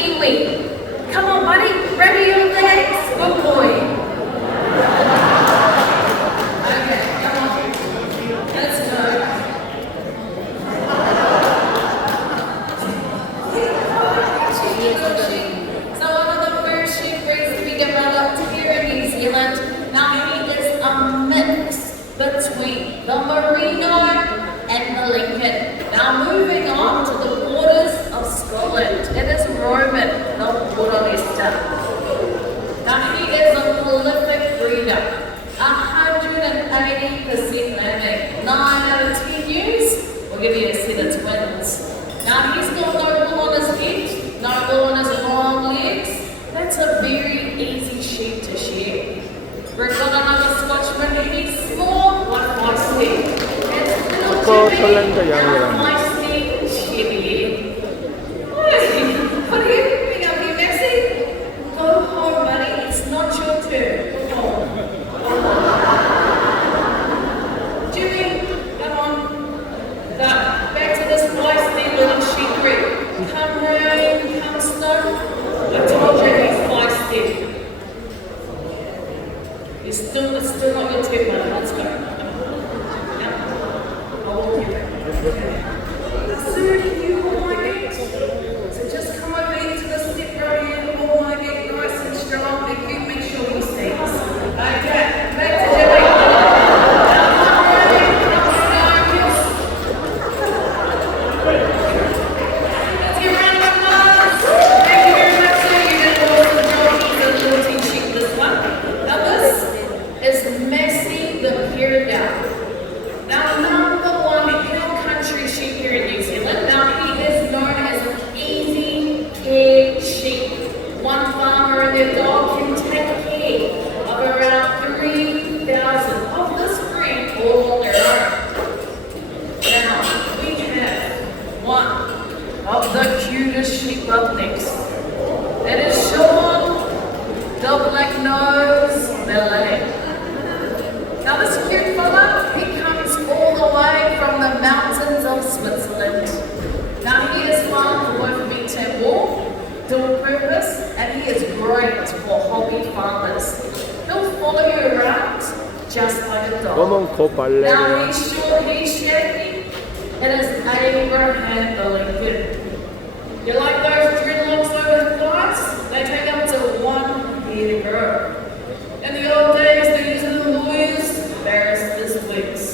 Kiwi. Come on, buddy, ready your legs. Good boy. Okay, come on. Let's go. So one of the first sheep breeds to be developed here in New Zealand. Now he is a mix between the Merino and the Lincoln. Now moving on to the borders of Scotland. It is Roman, the Borderlister. Now he is a prolific breeder. 180% lambing. 9 out of 10 ewes will give you a set of twins. Now he's got no wool on his head, no wool on his long legs. That's a very easy sheep to shear. We've got another Scotchman. He's small, but feisty. It's little Jimmy, feisty Chevy. What are you doing up here, Maxie? Go home, buddy. It's not your turn. Go home. Jimmy, come on. Back to this feisty little sheep breed. Come rain, come snow. I told you he's feisty. It's still not your turn, buddy. Let's go. I'll walk you back. Soon you hold my gate. So just come over into the step right here, hold my gate nice and strong, and you make sure he stays. Okay, back to Jimmy. Let's get round of applause. Thank you very much, sir. You did an awesome job. He's a little team sheep, this one. Now this is Massey the Pyramid. Now number one hill country sheep here in New Zealand. Now he is known as an easy care sheep. One farmer and their dog can take care of around 3,000 of this breed all on their own. Now we have one of the cutest sheep up next. That is Sean, the black nose Malay. Now this cute fella, he comes all the way from the mountains of Switzerland. Now he is farmed for both meat and wool, dual purpose, and he is great for hobby farmers. He'll follow you around just like a dog. Now he's short, he's shaggy, and his Abraham the Lincoln. You like those dreadlocks over the thighs? They take up to 1 year to grow. In the old days, they used the lawyers, barristers, wigs.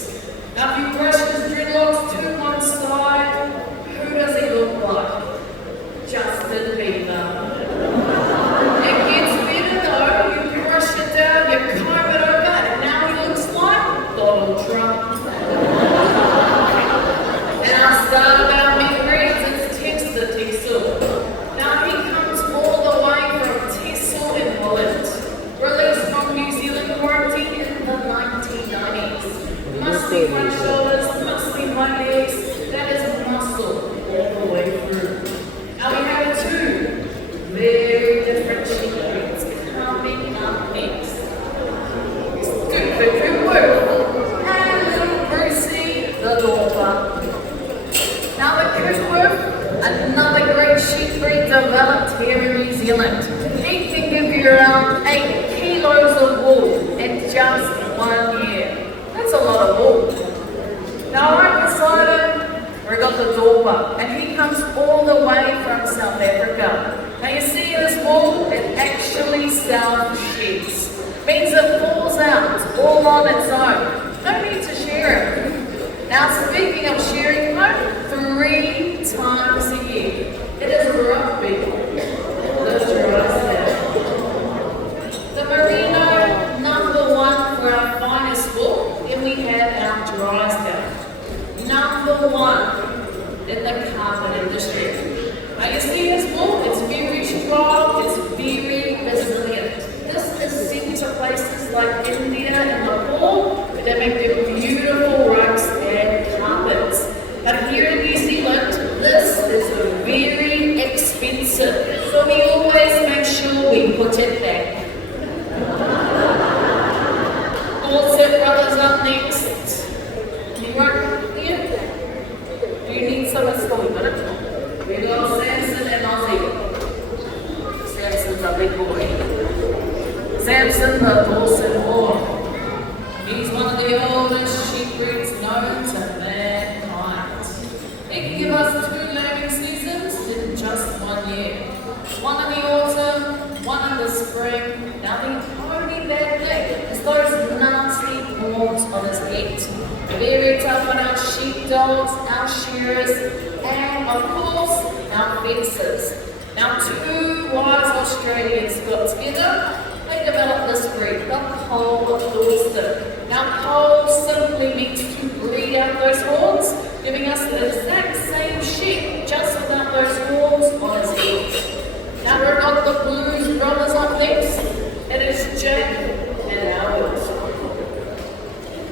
Now if you brush his dreadlocks to one side, who does he look like? Justin Bieber. It gets better though, you brush it down, you comb it over, and now he looks like Donald Trump. Now start about memories, it's Texas Texel. Now he comes all the way from Texel in Holland. Released from New Zealand quarantine in the 1990s. Muscly front shoulders, muscly hind legs, that is muscle all the way through. Now we have two very different sheep breeds coming up next. Good work. And little Brucey, the daughter. Now the Cootworth, another great sheep breed developed here in New Zealand. He can give you around 8 kilos of wool in just 1 year. That's a lot of wool. Now right beside him, we've got the Dorper, and he comes all the way from South Africa. Now you see this wool, it actually self-sheets. Means it falls out all on its own. No need to shear it. Now speaking of shearing though, 3 times a year. It is rugby. The dry style. The Merino, number 1 for our finest wool. Then we have our dry style. Number 1 in the carpet industry. Now you see this wool, it's very strong, it's very resilient. This is sent to places like India and Nepal, where they make their beautiful rugs and carpets. But here in New Zealand, this is very expensive. So we always make sure we put it back. Dorset Brothers up next. You right here? Do you need some of this? We got Samson and Ozzy. lovely boy. Samson the Dawson Horn. He's one of the oldest sheep breeds known to mankind. He can give us 2 lambing seasons in just 1 year. One in the autumn, one in the spring. Now the only bad thing is those nasty horns on his head. Very tough on our sheepdogs, our shearers, and of course, our fences. Now 2 wise Australians got together. They developed this breed, the pole Dawson. Now pole simply means to breed out those horns, giving us the exact same sheep, just without those horns on his head. Now we've got the Blues brothers up next. It is Jake and Albert.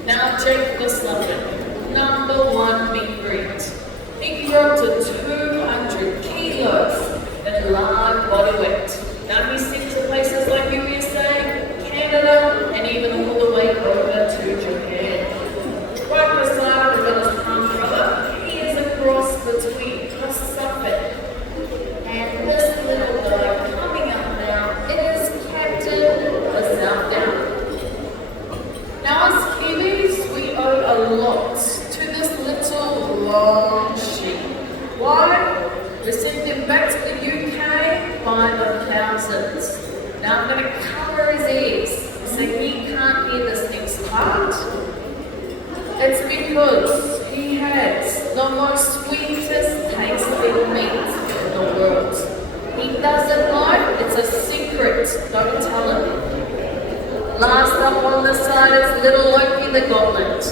Now Jake the Sluggard, #1 meat breed. He can grow up to 200 kilos in live body weight. Now he's sent to places like USA, Canada, and even all the way over to Japan. Right beside we've got his palm brother. He is a cross between a Suffolk and this little guy coming up now. It is Captain the Southdown. Now as Kiwis, we owe a lot to this little long sheep. Why? We sent him back to the UK by the thousands. Now I'm going to cover his ears so he can't hear this next part. It's because he has the most sweetest tasting meat in the world. He doesn't know, it's a secret, don't tell him. Last up on this side is little Loki the Goblet.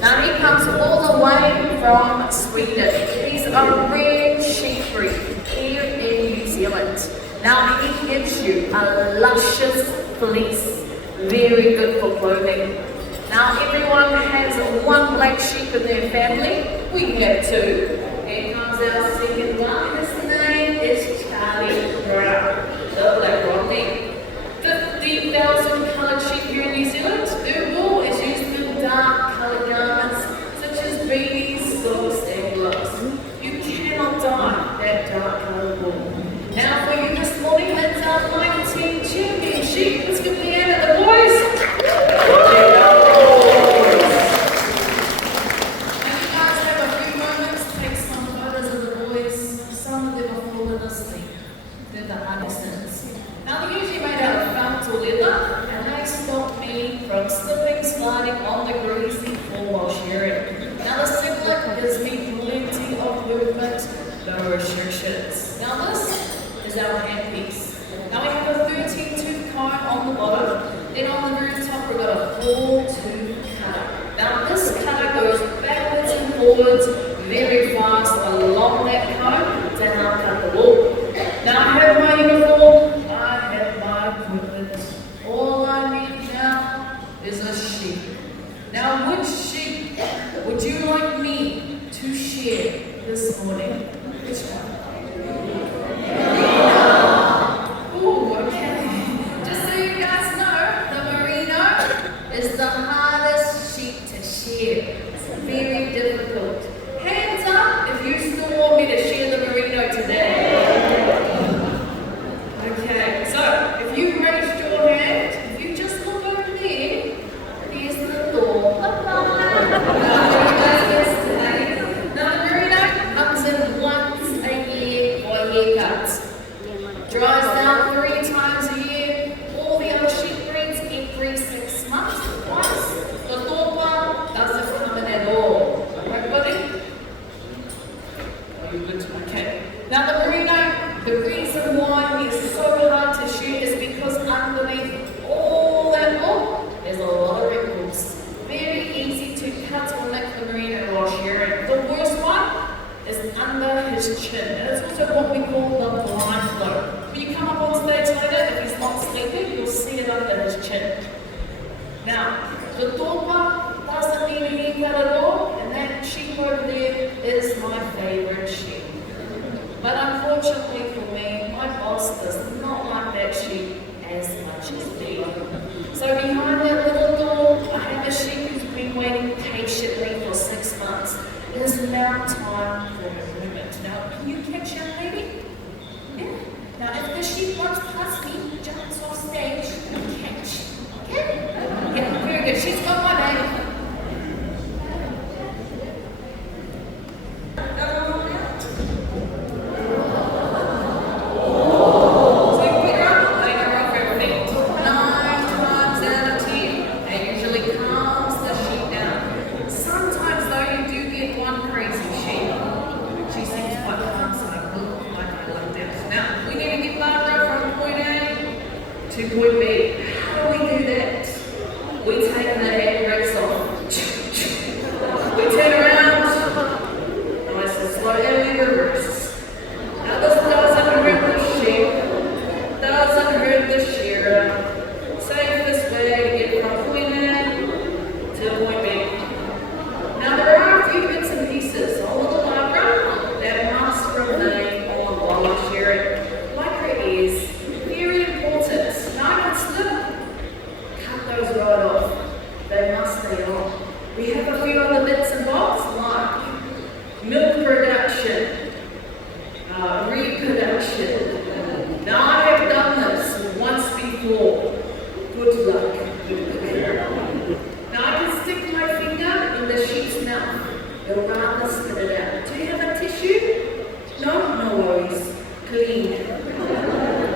Now he comes all the way from Sweden. He's a rare sheep breed here in New Zealand. Now he gives you a luscious fleece, very good for clothing. Now everyone has 1 black sheep in their family. We can have 2. Here comes our second one. His name is Charlie Brown, the Black Rodney. 50,000 coloured sheep here in New Zealand. Their wool is used in dark coloured garments such as beanies, socks and gloves. You cannot dye that dark coloured wool. Now for you this morning, that's our 19 champion sheep. Let's give the hand at the boys. And you guys have a few moments to take some photos of the boys. Some of them are fallen asleep. They're the Andersons. Now they're usually made out of felt or leather, and they stop me from slipping, sliding on the greasy floor while shearing. Now the sibling gives me plenty of movement, no restrictions. Now this is our handpiece. Now we have a 13-tooth comb on the bottom, then on the very top we've got a 4-tooth cutter. Now this cutter goes backwards and forwards very fast along that comb to help cut the wool. Now I have my uniform, I have my equipment. All I need now is a sheep. Now which sheep would you like me to share this morning? Which one? Ooh, okay. Just so you guys know, the merino is the hardest sheep to shear. It's very difficult. Hands up if you still want me to shear the merino today. Okay, so if you raised your hand, if you just look over there, here's the door. Now the merino comes in once a year for haircuts. Dries down 3 times a year. All the other sheep breeds every 6 months twice. The Thorpa doesn't come in at all. Everybody? Are you good? Okay. Now the merino, the reason why he is so hard to shoot is because underneath all that wool, there's a lot of wrinkles. Very easy to cut or nick the merino while shearing. The worst one is under his chin. And it's also what we call the blind flow. When you come up on stage later, if he's not sleeping, you'll see it under his chin. Now, the Thorpa doesn't need a haircut at all, and that sheep over there is my favourite sheep. But unfortunately for me, my boss does not like that sheep as much as me. So behind that little door, I have a sheep who's been waiting patiently for 6 months. It is now time for movement. Now, can you catch young lady? Yeah. Now, if the sheep runs past me, point B. How do we do that? We take the handbrakes off. We turn around. Nice and slow, and we reverse. Now this doesn't hurt the sheep. Doesn't hurt the shearer. Safest way to get from point A to point B. Now there are a few bits and pieces on the lycra that must remain on while we're shearing. Lycra is very important. Now I can slip. Cut those right off. They must stay on. We have a few other bits and bobs like milk production, reproduction. Now I have done this once before. Good luck. Now I can stick my finger in the sheep's mouth. It'll rather spit it out. Do you have a tissue? No? No worries. Clean.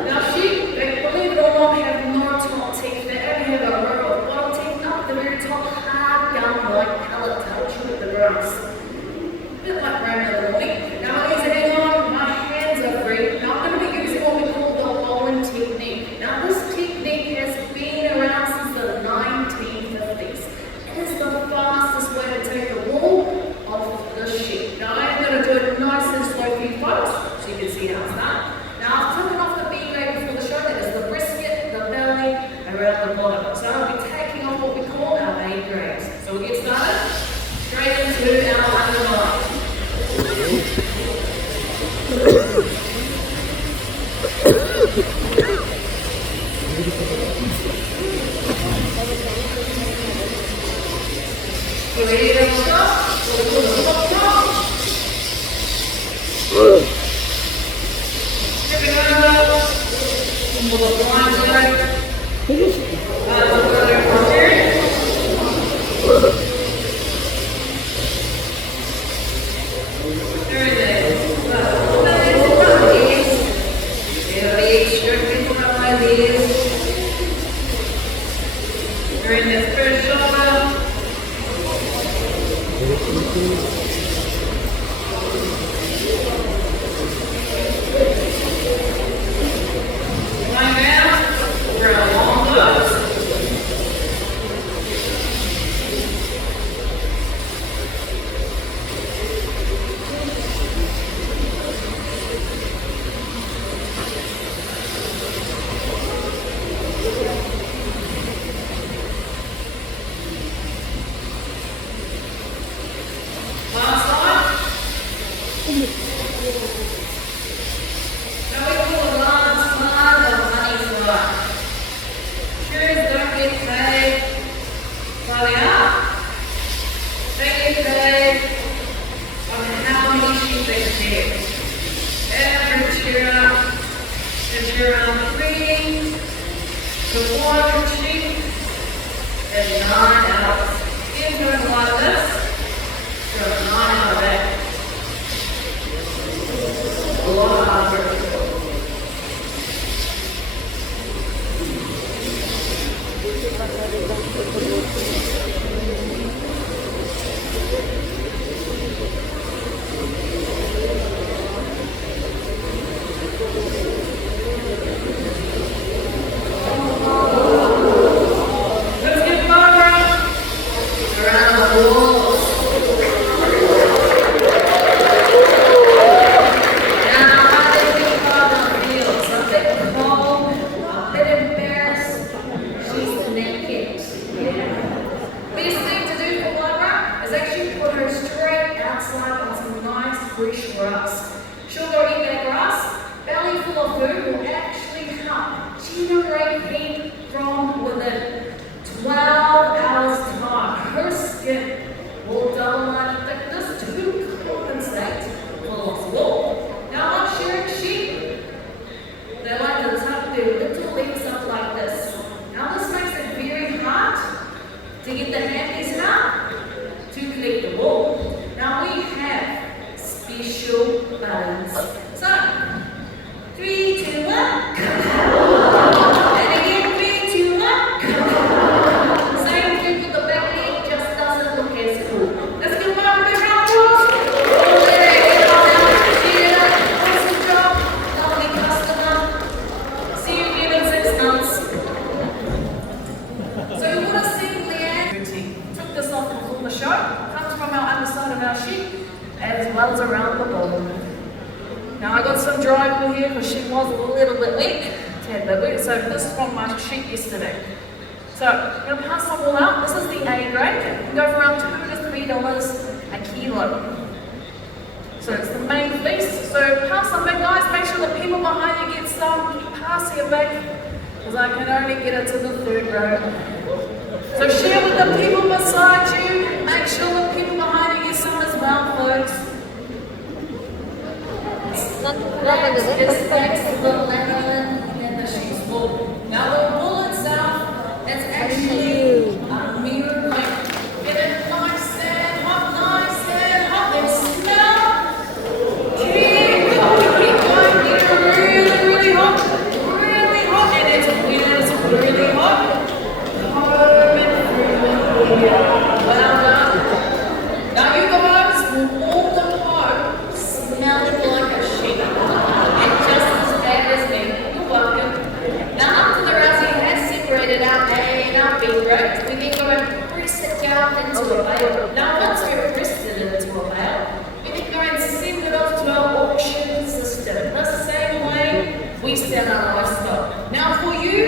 Now sheep, believe it or not, have no top teeth. They only have a row of bottom teeth up the very top, hard gum like palate touch with the grass. A bit like grandma in the morning. Now I'm using hang on, my hands are free. Now I'm going to be using what we call the bowling technique. Now this technique has been around since the 1950s. It is the fastest way to take the wool off the sheep. Now I'm going to do it nice and slow for you folks, so you can see how it's done. Now I've taken off the bean leg before the show. That is the brisket, the belly, around the bottom. So I'll be taking off what we call our main grades. So we'll get started straight into our underline. So ready to stop? We'll put the top top. Strip it over. Pull the blinds out. To get the handies out to collect the wool. Now we have special buttons. So, 3, 2, 1, and again. condition was a little bit weak, so this is from my sheep yesterday. So I'm going to pass them all out. This is the A grade. It can go for around $2 to $3 a kilo. So it's the main feast. So pass them back, guys. Make sure the people behind you get some. Pass it back, because I can only get it to the third row. So share with the people beside you. Make sure the people behind you get some as well, folks. Next is the lanolin and the sheep's wool. Now the wool itself, it's actually a mirror like. Get it nice and hot, and smell. Keep going, get it really hot, and it's really hot. Well done. Now you guys will all go home smelling like a sheep. And just as bad as me. You're welcome. Now after the Razzie has separated our A and our B grades, we then go and press it down into a bale. Now once we've pressed it into a bale, we then go and send it off to our auction system. The same way we sell our livestock. Now for you,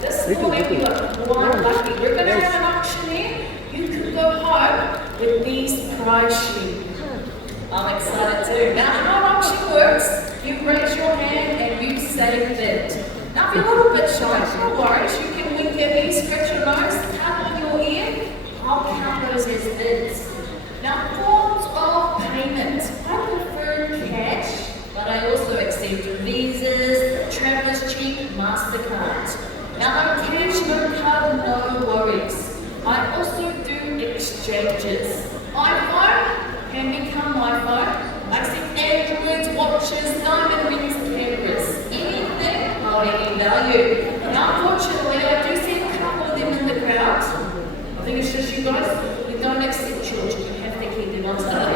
this will make you quite lucky. You're going to have an auctioneer. You can go home with these prize sheep. I'm excited too. Now how an auction works, you raise your hand and you say bid. Now if you're a little bit shy, no worries. You can wink at me, scratch your nose, tap on your ear. I'll count those as bids. Now forms of payment. I prefer cash, but I also accept Visas, Traveller's Check, MasterCard. Now no cash, no card, no worries. I also do exchanges. iPhone can become my phone. I accept Androids, watches, diamond rings, cameras. Anything of any value. Now unfortunately I do see a couple of them in the crowd. I think it's just you guys. We don't accept children. You have to keep them on stuff.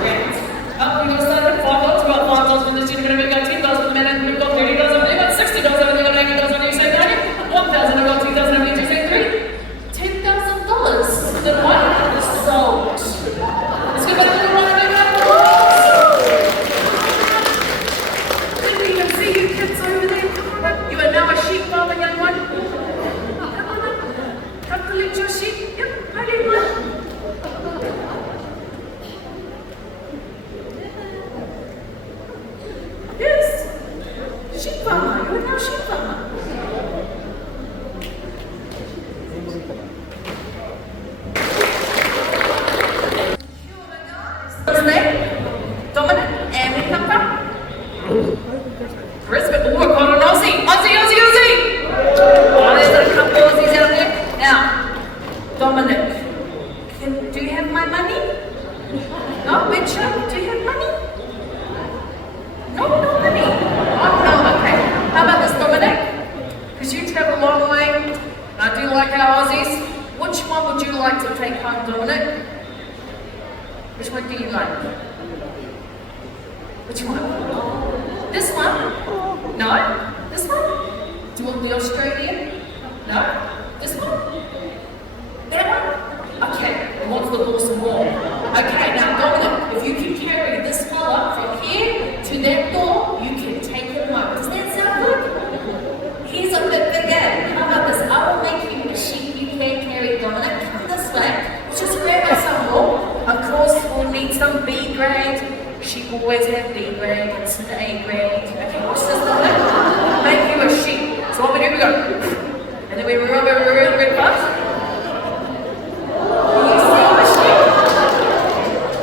Great. We got started at $5. We got $5 from this year. We're going to make $10,000 a minute. We've got $30 over there. We've got $60 over there. We've got $80 over there. You say 90. 1,000. We've got 2,000 over there. You say 3. $10,000. The one is sold. Let's go back to the right. When you can see you kids over there. You are now a sheep farmer, young one. Come collect your sheep. Yep. How do you want? Yes. Sheep farmer. You are now sheep farmer. What's his name? Dominic. And we come from? Brisbane. Oh, we've got an Aussie. Aussie. Oh, there's a couple Aussies out there. Now, Dominic, do you have my money? No, Mitchell, do you have money? No money. Oh, no, okay. How about this, Dominic? Because you travel a long way, and I do like our Aussies. Which one would you like to take home, Dominic? Which one do you like? Which one? This one? No? This one? Do you want the Australian? No? This one? That one? Okay, the one for the awesome wall. Okay, now Dominic, if you can carry this fella from here to that door, you can take him home. Does that sound good? He's a bit bigger. How about this? I will make you a sheep you can carry, Dominic. Come this way. Just grab us some more. Of course, we'll need some B grade. Sheep always have B grade, it's an A grade. Okay, watch this, Dominic. Make you a sheep. So what we do, we go. And then we rub it really fast. Can you see the sheep?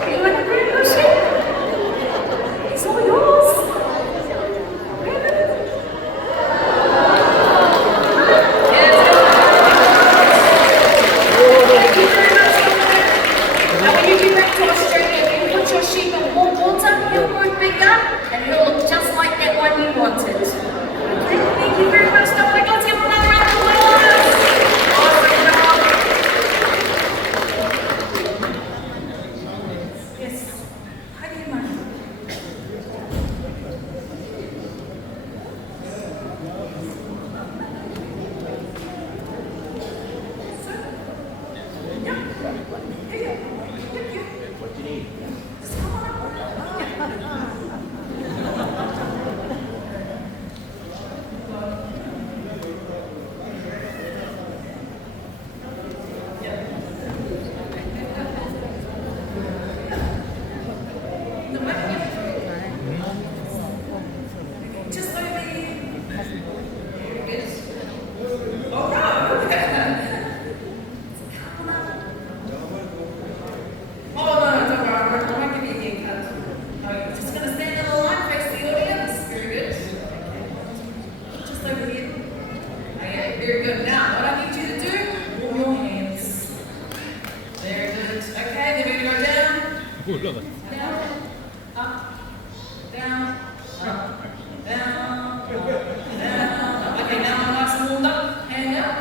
You want to bring the sheep? It's all yours. Now when you get back to Australia, you put your sheep in warm water, he'll grow bigger, and he'll look just like that one you wanted. Okay, thank you very much, Dominic. Let's give him another round of applause. Very good. Now, what I need you to do, move your hands. Very good. Okay, then we're going to go down. Down, up, down, up, down, up, down. Okay, now I'm nice and warmed up. Hand out.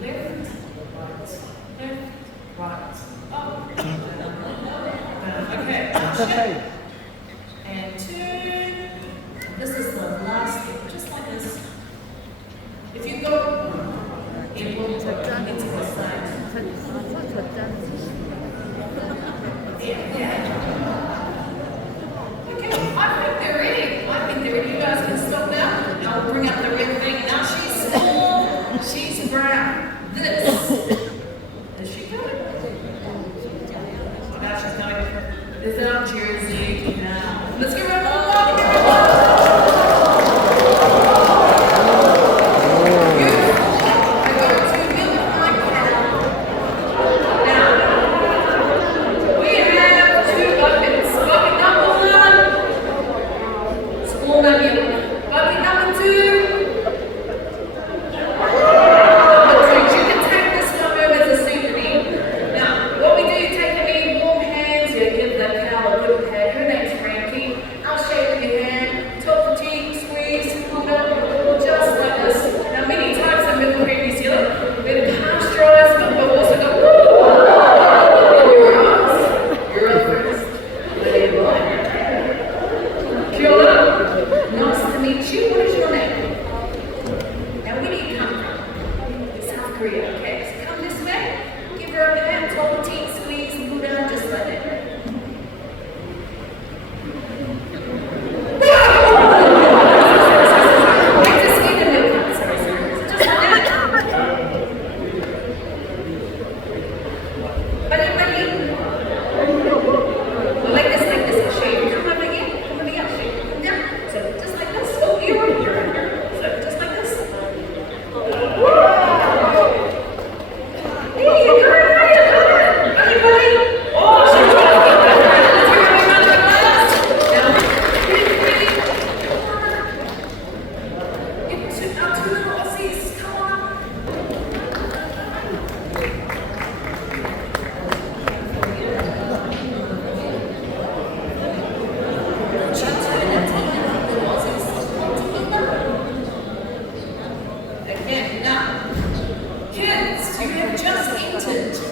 Left, right, up, down. Okay, and turn. This is the last step, just like this. If you go, it will into the side. Okay, I think they're ready. You guys can stop now. Now we'll bring up the red thing. Now she's small, she's brown. This. Is she coming? Now she's coming. This is our jersey. Now, let's get ready.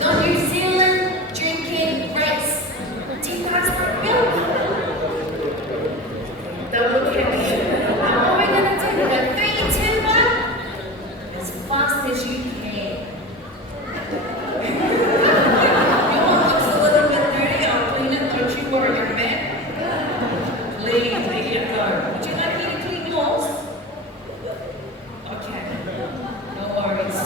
New Zealand drinking race. Do you guys like milk? Double kick. Now what we're going to do, we're going to 3, 2, 1, as fast as you can. Your one looks a little bit dirty. I'll clean it. Don't you worry, young man. Please, there you go. Would you like me to clean yours? Okay. No worries.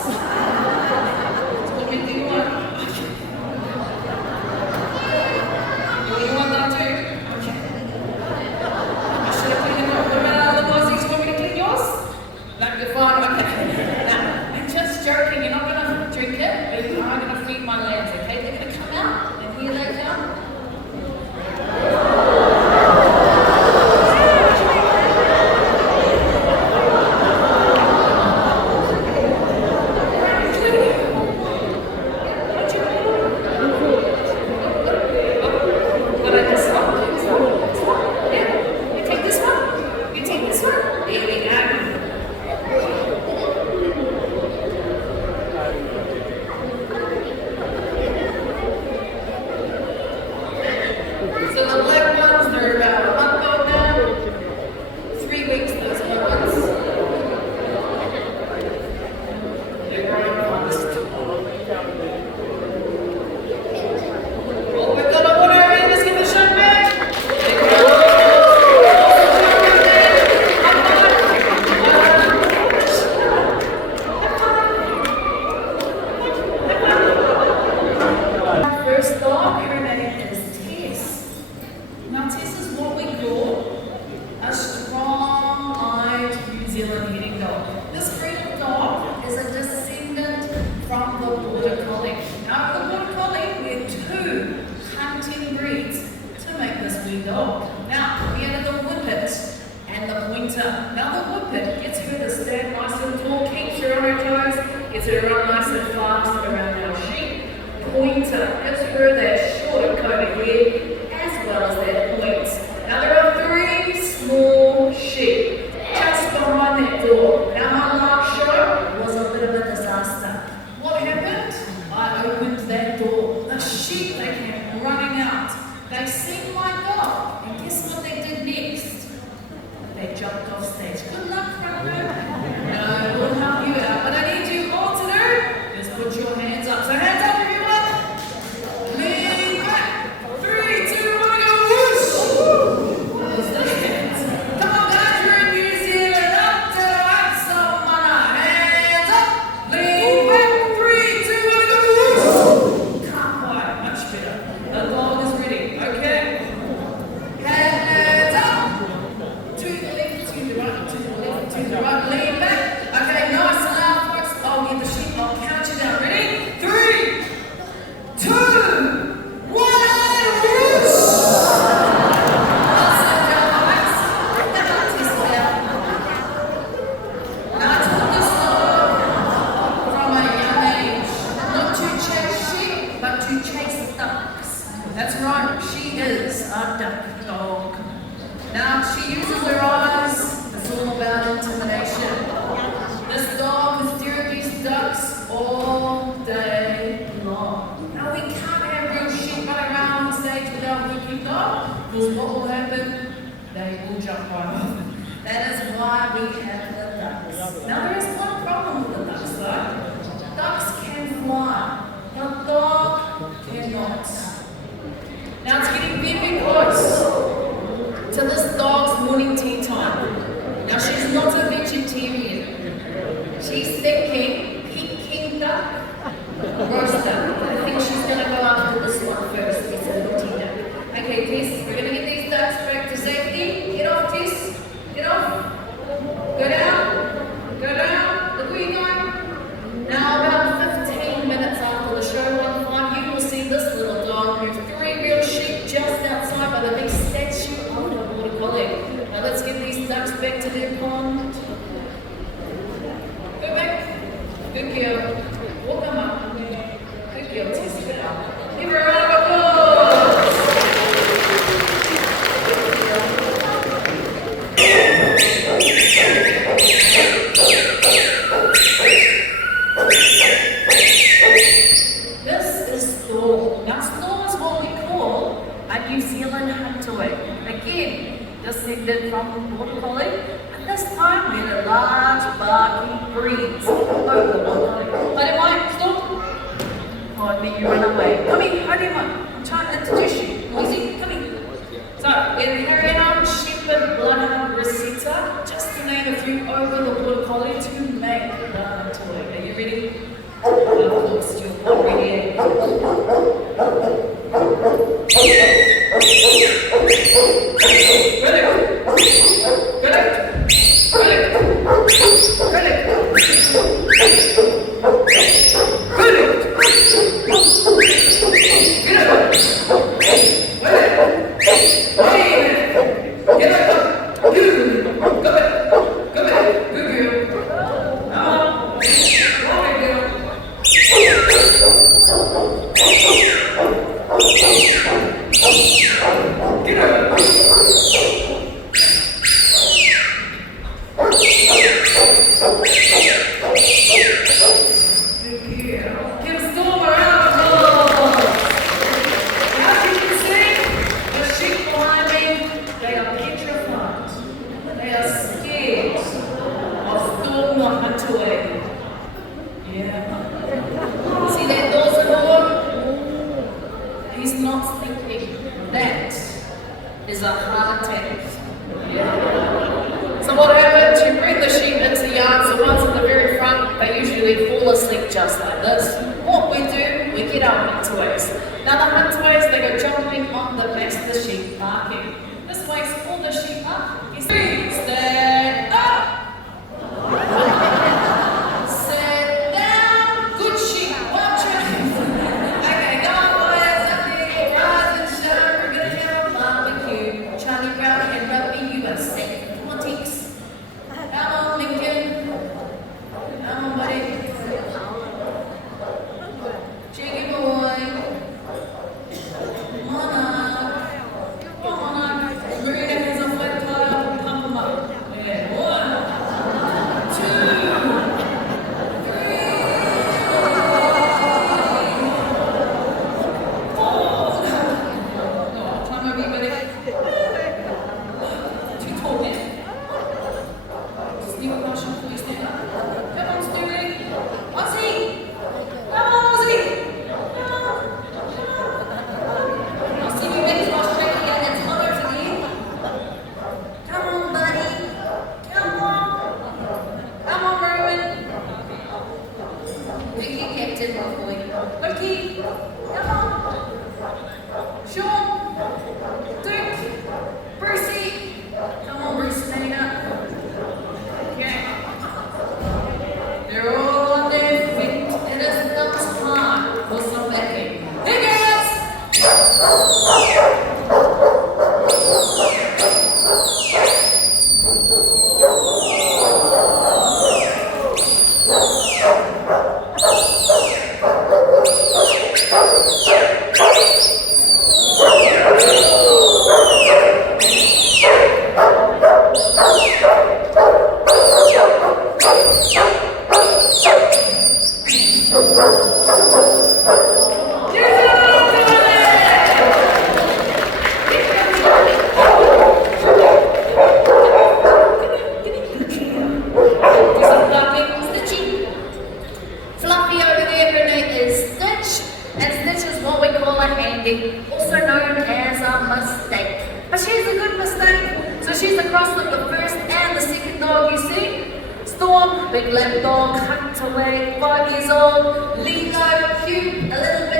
Now, we have the whippet and the pointer. Now the whippet gets her to stand nice and tall. to run nice and fast around our sheep. Pointer gives her their shorter coat of hair as well as their points. Now there are 3 small sheep just behind that door. Now my last show was a bit of a disaster. What happened? I opened that door. The sheep, they came running out. They seen my dog, and guess what they did next? They jumped off stage. Good luck, brother. No, we'll help you out. What I need you all to do is put your hands up. So hands up, everyone. Lean back. 3, 2, 1, go. Whoosh. What's the hands? Come on, guys. We're in New Zealand. Up to the right. Someone up. Hands up. Lean back. 3, 2, 1, go. Whoosh. Can't quite. Much better. The dog is ready. Okay. Hands up. To the left, to the right, to the left, to the right. Lean back. Okay, nice and loud, folks. I'll get the sheep. I'll count you down. Ready? 3, 2, 1. Whoosh! Awesome job, folks. Now test it out. Now I taught this dog from a young age not to chase sheep, but to chase ducks. That's right. She is a duck dog. Now she uses her eyes. It's all about intimidation. This dog has steered these ducks all day long. Now we can't have real sheep run around on stage without looking up, because what will happen? They will jump right off. That is why we have the ducks. Now there is one problem with the ducks though. Ducks can fly. The dog cannot. Now it's getting very close to this dog's morning tea time. Now she's not a vegetarian. She's thinking Peking duck, roast duck. I think she's going to go after this one first. It's a little tea duck. Okay, Tess, we're going to get these ducks back to safety. Get off, Tess. Get off. Go down. Go down. Look where you're going. Now about 15 minutes after the show on 5, you will see this little dog with 3 real sheep just outside by the big statue of the border collie. Now let's get these ducks back to their pond. Go back. Good girl. Walk them up. Good girl, Tess. Good up. Give her a round of applause. This is Storm. Now Storm is what we call a New Zealand huntaway. Again, descended from the border collie, and this time we had a large barking breed. How do you want? Storm? Oh, I mean you run away. Come here, how do you want? I'm trying to introduce you. Easy, come here. So, we're carrying on Shepherd, Bloodhound, Rosetta, just to name a few over the border collie to make the huntaway. Are you ready? Of course, you're ready. Is a heart attack. Yeah. So what happens? You bring the sheep into the yard, so ones at the very front, they usually fall asleep just like this. What we do, we get our huntaways. Now the huntaways, they go jumping on the backs of the sheep, barking. This wakes all the sheep up. Stand up! Sit down! Good sheep, watch out! Okay, go on boys, up there, rise and show. We're gonna have a barbecue. Charlie Brown you caution, please stand up. Come on, Stewie. Ozzy. Come on, Ozzy. I'll see you next Australia and Hunter to you. Come on, buddy. Come on. Come on, Merwin. Vicky kept it lovely. Vicky, come on. Sean, Duke, Brucey. Come on, Bruce, stand up. Okay. They're all on their feet. It is now time for some backing. Hey, guys! Also known as a mistake. But she's a good mistake. So she's the cross of the first and the second dog you see. Storm, big lap dog, hunt away, 5 years old. Lilo, cute, a little bit.